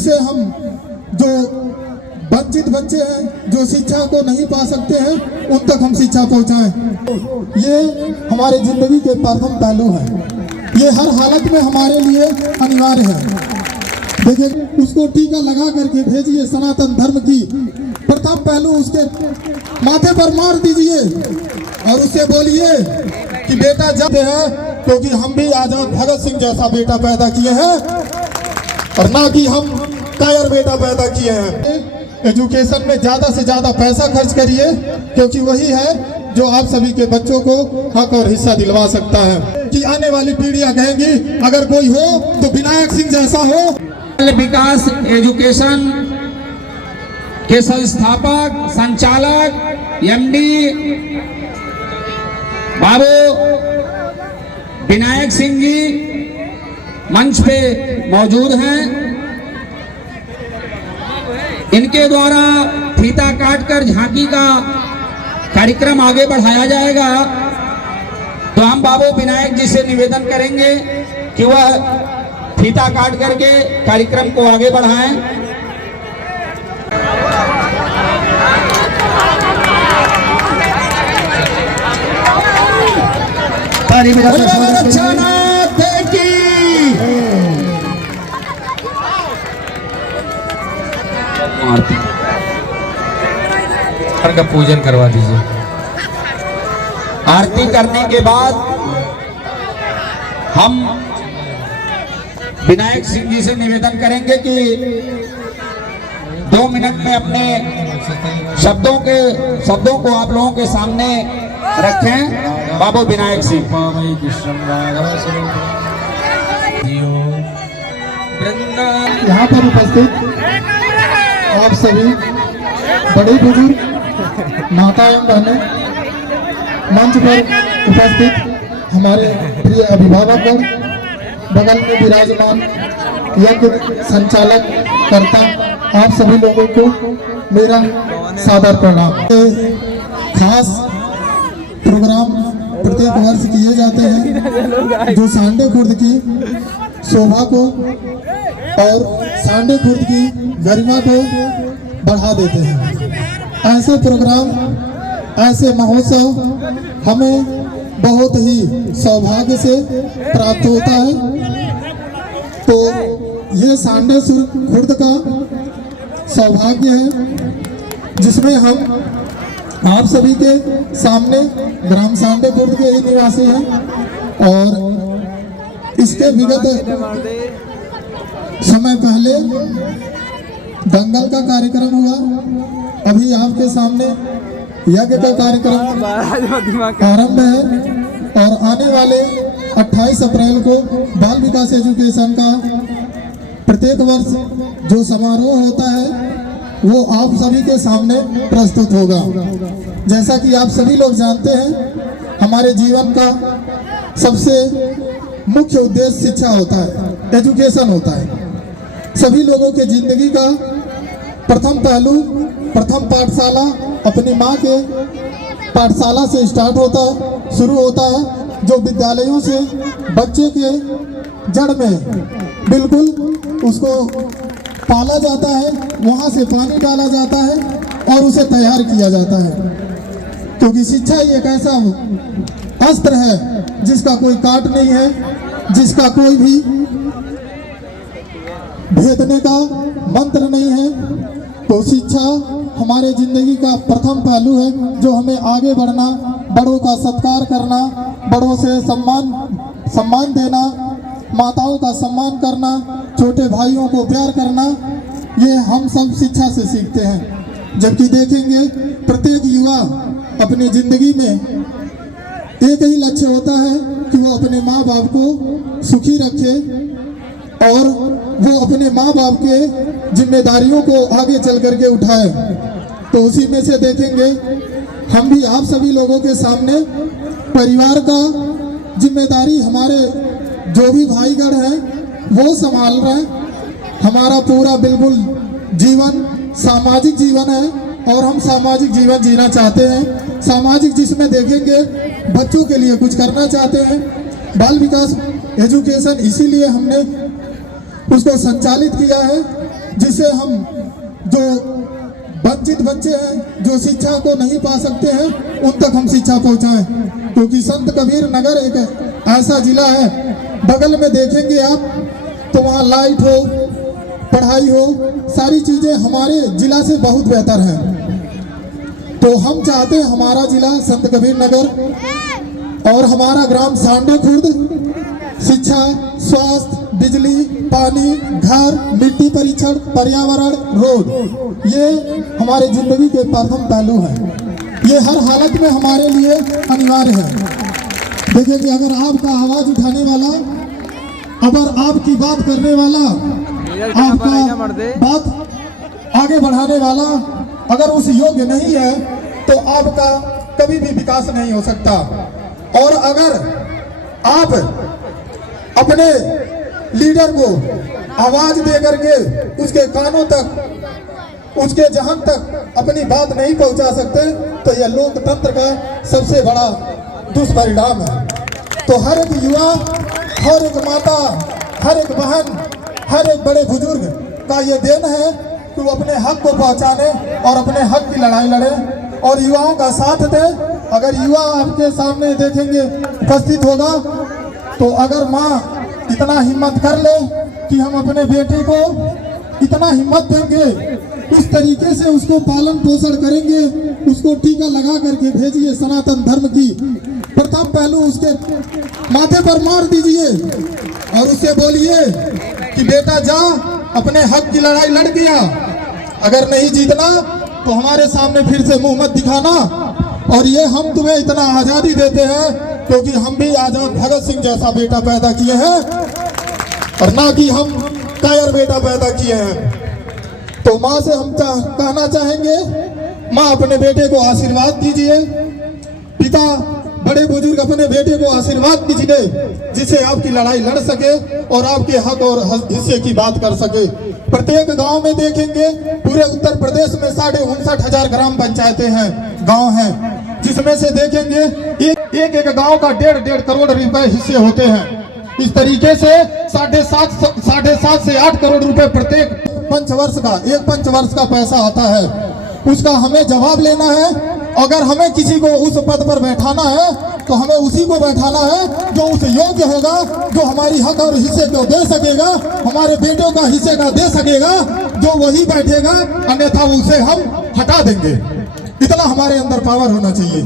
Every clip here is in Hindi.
जिससे हम जो वंचित बच्चे हैं जो शिक्षा को नहीं पा सकते हैं उन तक हम शिक्षा पहुंचाएं। ये हमारे जिंदगी के प्रथम पहलू हैं, ये हर हालत में हमारे लिए अनिवार्य है। देखिए, उसको टीका लगा करके भेजिए, सनातन धर्म की प्रथम पहलू उसके माथे पर मार दीजिए और उससे बोलिए कि बेटा जब है, क्योंकि हम भी आजाद भगत सिंह जैसा बेटा पैदा किए हैं और ना कि हम कायर बेटा पैदा किए हैं। एजुकेशन में ज्यादा से ज्यादा पैसा खर्च करिए, क्योंकि वही है जो आप सभी के बच्चों को हक और हिस्सा दिलवा सकता है। कि आने वाली पीढ़ियां कहेंगी अगर कोई हो तो विनायक सिंह जैसा हो। विकास एजुकेशन के संस्थापक संचालक एमडी बाबू विनायक सिंह जी मंच पे मौजूद हैं। इनके द्वारा फीता काटकर झांकी का कार्यक्रम आगे बढ़ाया जाएगा। तो हम बाबू विनायक जी से निवेदन करेंगे कि वह फीता काट करके कार्यक्रम को आगे बढ़ाएं। आरती का पूजन करवा दीजिए। आरती करने के बाद हम विनायक सिंह जी से निवेदन करेंगे कि 2 मिनट में अपने शब्दों को आप लोगों के सामने रखें। बाबू विनायक सिंह। यहाँ पर उपस्थित आप सभी बड़े बुजुर्ग माता एवं बहनें, मंच पर उपस्थित हमारे प्रिय अभिभावकगण, बगल में विराजमान यज्ञ संचालक करता, आप सभी लोगों को मेरा सादर प्रणाम। खास प्रोग्राम प्रत्येक वर्ष किए जाते हैं जो सांडे खुर्द की शोभा को और सांडे खुर्द की गरिमा को बढ़ा देते हैं। ऐसे प्रोग्राम, ऐसे महोत्सव हमें बहुत ही सौभाग्य से प्राप्त होता है। तो ये सांडे खुर्द का सौभाग्य है जिसमें हम आप सभी के सामने ग्राम सांडे खुर्द के ही निवासी हैं और इसके विगत समय पहले दंगल का कार्यक्रम हुआ। अभी आपके सामने यज्ञ का कार्यक्रम आरंभ है और आने वाले 28 अप्रैल को बाल विकास एजुकेशन का प्रत्येक वर्ष जो समारोह होता है वो आप सभी के सामने प्रस्तुत होगा। जैसा कि आप सभी लोग जानते हैं, हमारे जीवन का सबसे मुख्य उद्देश्य शिक्षा होता है, एजुकेशन होता है। सभी लोगों के जिंदगी का प्रथम पहलू, प्रथम पाठशाला अपनी माँ के पाठशाला से स्टार्ट होता है, शुरू होता है, जो विद्यालयों से बच्चे के जड़ में बिल्कुल उसको पाला जाता है, वहाँ से पानी डाला जाता है और उसे तैयार किया जाता है। क्योंकि शिक्षा ही एक ऐसा अस्त्र है जिसका कोई काट नहीं है, जिसका कोई भी भेदने का मंत्र नहीं है। तो शिक्षा हमारे जिंदगी का प्रथम पहलू है जो हमें आगे बढ़ना, बड़ों का सत्कार करना, बड़ों से सम्मान देना, माताओं का सम्मान करना, छोटे भाइयों को प्यार करना, ये हम सब शिक्षा से सीखते हैं। जबकि देखेंगे प्रत्येक युवा अपनी जिंदगी में एक ही लक्ष्य होता है कि वो अपने माँ बाप को सुखी रखे और वो अपने माँ बाप के जिम्मेदारियों को आगे चल करके उठाए। तो उसी में से देखेंगे हम भी आप सभी लोगों के सामने परिवार का जिम्मेदारी हमारे जो भी भाईगण हैं वो संभाल रहे हैं। हमारा पूरा बिल्कुल जीवन सामाजिक जीवन है और हम सामाजिक जीवन जीना चाहते हैं। सामाजिक जिसमें देखेंगे बच्चों के लिए कुछ करना चाहते हैं। बाल विकास एजुकेशन इसीलिए हमने उसको संचालित किया है जिससे हम जो वंचित बच्चे हैं जो शिक्षा को नहीं पा सकते हैं उन तक हम शिक्षा पहुंचाएं, क्योंकि संत कबीर नगर एक ऐसा जिला है, बगल में देखेंगे आप तो वहाँ लाइट हो, पढ़ाई हो, सारी चीजें हमारे जिला से बहुत बेहतर है। तो हम चाहते हैं हमारा जिला संत कबीर नगर और हमारा ग्राम सांडे खुर्द शिक्षा, स्वास्थ्य, बिजली, पानी, घर, मिट्टी परीक्षण, पर्यावरण, रोड, ये हमारे जिंदगी के प्रथम पहलू हैं। ये हर हालत में हमारे लिए अनिवार्य है। देखिए कि अगर आपका आवाज उठाने वाला, अगर आपकी बात करने वाला, आपका बात आगे बढ़ाने वाला अगर उस योग्य नहीं है तो आपका कभी भी विकास नहीं हो सकता। और अगर आप अपने लीडर को आवाज दे करके उसके कानों तक, उसके जहन तक अपनी बात नहीं पहुंचा सकते तो यह लोकतंत्र का सबसे बड़ा दुष्परिणाम है। तो हर एक युवा, हर एक माता, हर एक बहन, हर एक बड़े बुजुर्ग का ये देन है कि वो अपने हक को पहुंचाने और अपने हक की लड़ाई लड़े और युवाओं का साथ दे। अगर युवा आपके सामने देखेंगे उपस्थित होगा तो अगर माँ इतना हिम्मत कर ले कि हम अपने बेटे को इतना हिम्मत देंगे, उस तरीके से उसको पालन पोषण करेंगे, उसको टीका लगा करके भेजिए, सनातन धर्म की प्रथम पहलू उसके माथे पर मार दीजिए और उससे बोलिए कि बेटा जा अपने हक की लड़ाई लड़ गया, अगर नहीं जीतना तो हमारे सामने फिर से मुंह मत दिखाना। और ये हम तुम्हें इतना आजादी देते हैं क्योंकि हम भी आजाद भगत सिंह जैसा बेटा पैदा किए हैं और ना कि हम कायर बेटा पैदा किए हैं। तो माँ से हम कहना चाहेंगे, माँ अपने बेटे को आशीर्वाद दीजिए, पिता बड़े बुजुर्ग अपने बेटे को आशीर्वाद दीजिए जिससे आपकी लड़ाई लड़ सके और आपके हक और हिस्से की बात कर सके। प्रत्येक गांव में देखेंगे, पूरे उत्तर प्रदेश में 59,500 ग्राम पंचायतें हैं, गांव हैं, जिसमें से देखेंगे एक गांव का 1.5 करोड़ रुपए हिस्से होते हैं। इस तरीके से 7.5 से 8 करोड़ रुपए प्रत्येक पंचवर्ष का, एक पंचवर्ष का पैसा आता है, उसका हमें जवाब लेना है। अगर हमें किसी को उस पद पर बैठाना है तो हमें उसी को बैठाना है जो उस योग्य होगा, जो हमारी हक और हिस्से को दे सकेगा, हमारे बेटों का हिस्से का दे सकेगा, जो वही बैठेगा, अन्यथा उसे हम हटा देंगे। इतना हमारे अंदर पावर होना चाहिए।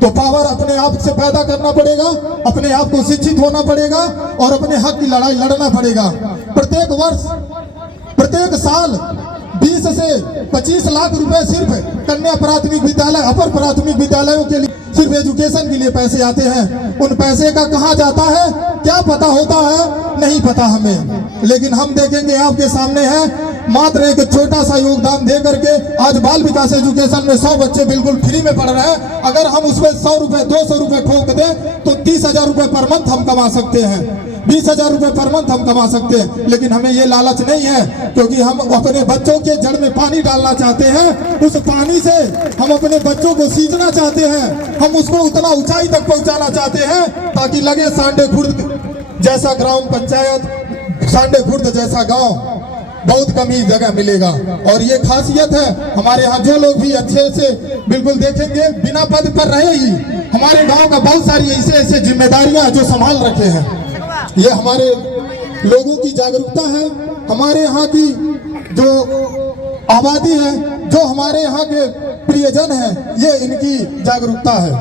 तो पावर अपने आप से पैदा करना पड़ेगा, अपने आप को शिक्षित होना पड़ेगा और अपने हक की लड़ाई लड़ना पड़ेगा। प्रत्येक वर्ष, प्रत्येक साल 20 से 25 लाख रुपए सिर्फ कन्या प्राथमिक विद्यालय, अपर प्राथमिक विद्यालयों के लिए सिर्फ एजुकेशन के लिए पैसे आते हैं। उन पैसे का कहाँ जाता है क्या पता होता है? नहीं पता हमें। लेकिन हम देखेंगे आपके सामने है, मात्र एक छोटा सा योगदान दे करके आज बाल विकास एजुकेशन में 100 बच्चे बिल्कुल फ्री में पढ़ रहे हैं। अगर हम उसमें 100 रुपए 200 रुपए ठोक दें तो 30,000 रुपए पर मंथ हम कमा सकते हैं, 20,000 रुपए पर मंथ हम कमा सकते हैं। लेकिन हमें ये लालच नहीं है, क्योंकि हम अपने बच्चों के जड़ में पानी डालना चाहते हैं। उस पानी से हम अपने बच्चों को सींचना चाहते हैं, हम उसको उतना ऊंचाई तक पहुंचाना चाहते हैं ताकि लगे सांडे खुर्द जैसा ग्राम पंचायत, सांडे खुर्द जैसा गांव बहुत कम ही जगह मिलेगा। और ये खासियत है हमारे यहाँ, जो लोग भी अच्छे से बिल्कुल देखेंगे बिना पद पर रहे ही हमारे गांव का बहुत सारी ऐसे ऐसे जिम्मेदारियां जो संभाल रखे हैं। ये हमारे लोगों की जागरूकता है, हमारे यहाँ की जो आबादी है, जो हमारे यहाँ के प्रियजन हैं, ये इनकी जागरूकता है।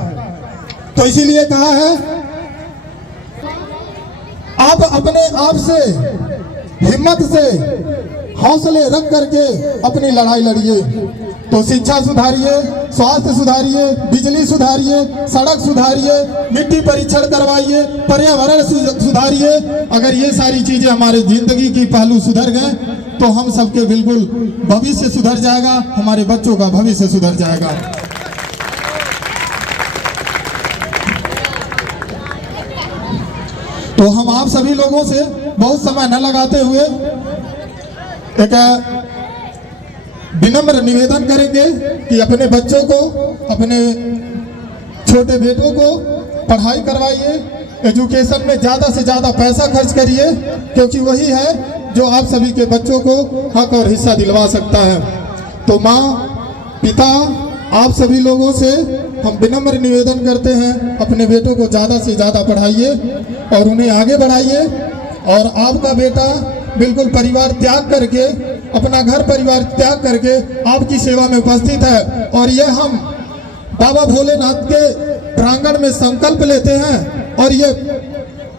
तो इसीलिए कहा है आप अपने आप से, हिम्मत से, हौसले रख करके अपनी लड़ाई लड़िए। तो शिक्षा सुधारिए, स्वास्थ्य सुधारिए, बिजली सुधारिए, सड़क सुधारिए, मिट्टी परीक्षण करवाइए, पर्यावरण सुधारिए। अगर ये सारी चीजें हमारे जिंदगी की पहलू सुधर गए तो हम सबके बिल्कुल भविष्य सुधर जाएगा, हमारे बच्चों का भविष्य सुधर जाएगा। तो हम आप सभी लोगों से बहुत समय न लगाते हुए एक विनम्र निवेदन करेंगे कि अपने बच्चों को, अपने छोटे बेटों को पढ़ाई करवाइए, एजुकेशन में ज़्यादा से ज़्यादा पैसा खर्च करिए, क्योंकि वही है जो आप सभी के बच्चों को हक और हिस्सा दिलवा सकता है। तो माँ, पिता, आप सभी लोगों से हम विनम्र निवेदन करते हैं, अपने बेटों को ज़्यादा से ज़्यादा पढ़ाइए और उन्हें आगे बढ़ाइए। और आपका बेटा बिल्कुल परिवार त्याग करके, अपना घर परिवार त्याग करके आपकी सेवा में उपस्थित है। और ये हम बाबा भोलेनाथ के प्रांगण में संकल्प लेते हैं और ये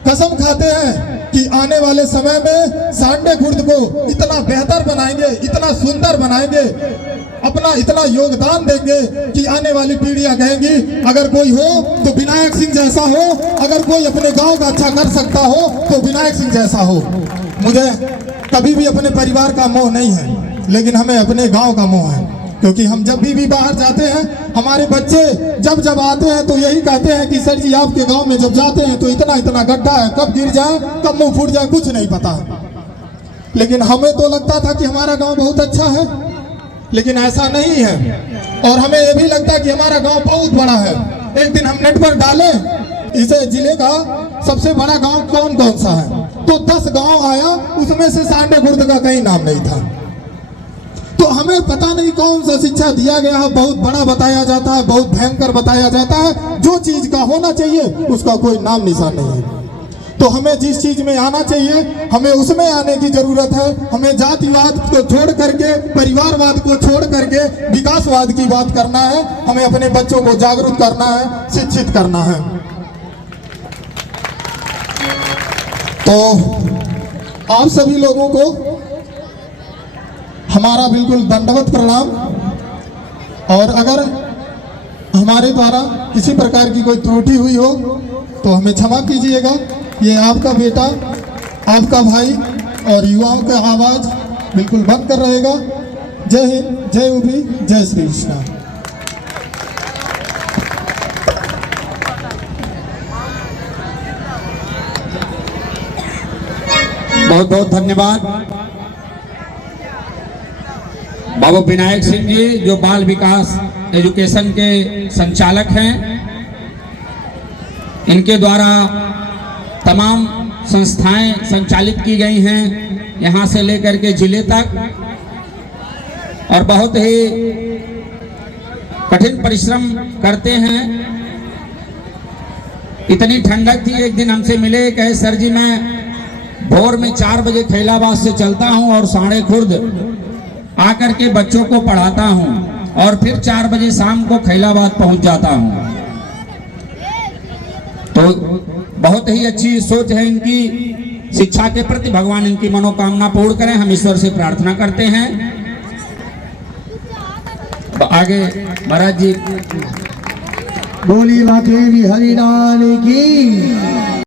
कसम खाते हैं कि आने वाले समय में सांडे खुर्द को इतना बेहतर बनाएंगे, इतना सुंदर बनाएंगे, अपना इतना योगदान देंगे कि आने वाली पीढ़ियां कहेंगी अगर कोई हो तो विनायक सिंह जैसा हो, अगर कोई अपने गांव का अच्छा कर सकता हो तो विनायक सिंह जैसा हो। मुझे कभी भी अपने परिवार का मोह नहीं है, लेकिन हमें अपने गांव का मोह है, क्योंकि हम जब भी बाहर जाते हैं, हमारे बच्चे जब जब आते हैं तो यही कहते हैं कि सर जी आपके गांव में जब जाते हैं तो इतना इतना गड्ढा है, कब गिर जाए कब मुंह फूट जाए कुछ नहीं पता। लेकिन हमें तो लगता था कि हमारा गांव बहुत अच्छा है, लेकिन ऐसा नहीं है। और हमें यह भी लगता है कि हमारा गांव बहुत बड़ा है। एक दिन हम नेट पर डाले इसे जिले का सबसे बड़ा गांव कौन कौन सा है, तो 10 गांव आया, उसमें से सांडे खुर्द का कहीं नाम नहीं था। तो हमें पता नहीं कौन सा शिक्षा दिया गया है, बहुत बड़ा बताया जाता है, बहुत भयंकर बताया जाता है। जो चीज का होना चाहिए उसका कोई नाम निशान नहीं है। तो हमें जिस चीज में आना चाहिए हमें उसमें आने की जरूरत है। हमें जातिवाद को छोड़ करके, परिवारवाद को छोड़ करके विकासवाद की बात करना है। हमें अपने बच्चों को जागरूक करना है, शिक्षित करना है। तो आप सभी लोगों को हमारा बिल्कुल दंडवत प्रणाम। और अगर हमारे द्वारा किसी प्रकार की कोई त्रुटि हुई हो तो हमें क्षमा कीजिएगा। ये आपका बेटा, आपका भाई और युवाओं का आवाज बिल्कुल बंद कर रहेगा। जय हिंद, जय उभी, जय श्री कृष्ण। बहुत बहुत धन्यवाद बाबा विनायक सिंह जी, जो बाल विकास एजुकेशन के संचालक हैं। इनके द्वारा तमाम संस्थाएं संचालित की गई हैं, यहाँ से लेकर के जिले तक। और बहुत ही कठिन परिश्रम करते हैं। इतनी ठंडक थी, एक दिन हमसे मिले, कहे सर जी मैं भोर में 4 बजे खैलाबाद से चलता हूँ और सांडे खुर्द आकर के बच्चों को पढ़ाता हूँ और फिर 4 बजे शाम को खैलाबाद पहुँच जाता हूँ। तो बहुत ही अच्छी सोच है इनकी शिक्षा के प्रति। भगवान इनकी मनोकामना पूर्ण करें, हम ईश्वर से प्रार्थना करते हैं। आगे महाराज जी। बोली माँ देवी हरिनाम की।